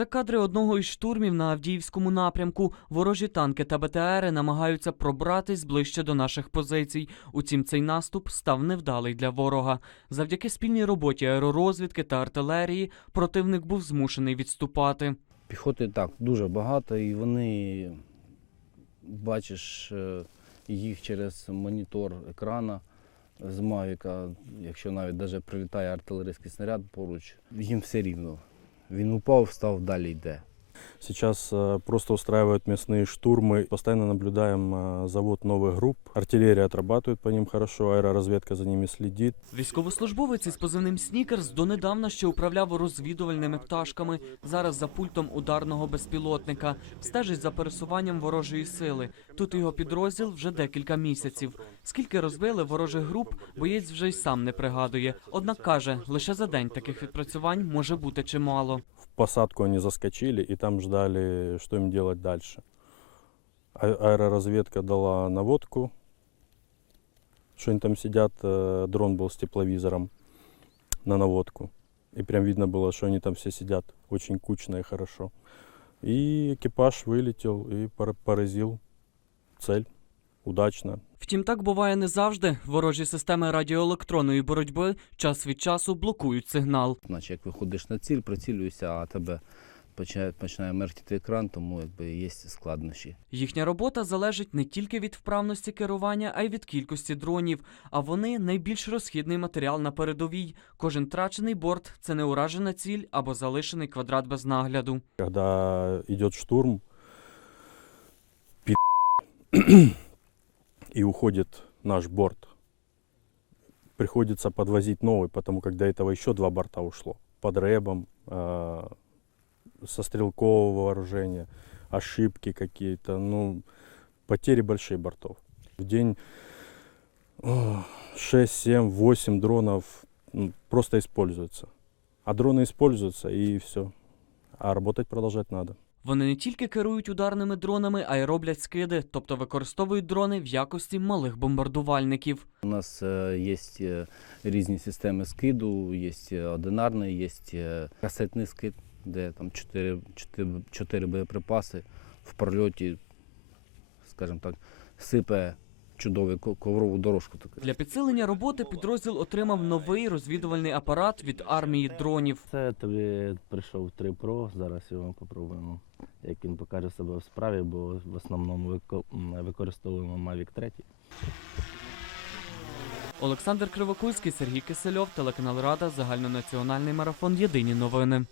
Це кадри одного із штурмів на Авдіївському напрямку. Ворожі танки та БТРи намагаються пробратись ближче до наших позицій. Утім, цей наступ став невдалий для ворога. Завдяки спільній роботі аеророзвідки та артилерії противник був змушений відступати. Піхоти так дуже багато, і вони бачиш е, їх через монітор екрана з Мавіка, якщо навіть даже прилітає артилерійський снаряд поруч, їм все рівно. Він упав, встав, далі йде. Сейчас э, просто устраивают мясные штурмы. Постоянно наблюдаем э, завод новых групп. Артиллерия отрабатывает по ним хорошо, аэроразведка за ними следит. Військовослужбовець із позивним Снікерс донедавна ще управляв розвідувальними пташками. Зараз за пультом ударного безпілотника. Стежить за пересуванням ворожої сили. Тут його підрозділ вже декілька місяців. Скільки розбили ворожих груп, боєць вже й сам не пригадує. Однак каже, лише за день таких відпрацювань може бути чимало. В посадку они заскочили и там ждали, что им делать дальше. А- Аэроразведка дала наводку, что они там сидят. э, Дрон был с тепловизором на наводку. И прям видно было, что они там все сидят очень кучно и хорошо. И экипаж вылетел и пор- поразил цель удачно. Втім, так буває не завжди. Ворожі системи радіоелектронної боротьби час від часу блокують сигнал. Наче як виходиш на ціль, прицілюєшся, а тебе починає, починає мерхтіти екран, тому якби є складнощі. Їхня робота залежить не тільки від вправності керування, а й від кількості дронів. А вони найбільш розхідний матеріал на передовій. Кожен трачений борт це не уражена ціль або залишений квадрат без нагляду. Когда идет штурм, пи- и уходит наш борт, приходится подвозить новый, потому как до этого еще два борта ушло. Под рэбом, э, со стрелкового вооружения, ошибки какие-то, ну, потери большие бортов. В день о, 6, 7, 8 дронов ну, просто используются. А дроны используются и все. А работать продолжать надо. Вони не тільки керують ударними дронами, а й роблять скиди, тобто використовують дрони в якості малих бомбардувальників. У нас е, є е, різні системи скиду, є е, одинарний, є касетний скид, де там 4, 4, 4 боєприпаси в прольоті, скажімо так, сипе чудову коврову дорожку. таку. Для підсилення роботи підрозділ отримав новий розвідувальний апарат від армії дронів. Це тобі прийшов 3 Pro, зараз його попробуємо, як він покаже себе в справі, бо в основному використовуємо Mavic 3. Олександр Кривокульський, Сергій Кисельов, телеканал Рада, загальнонаціональний марафон. Єдині новини.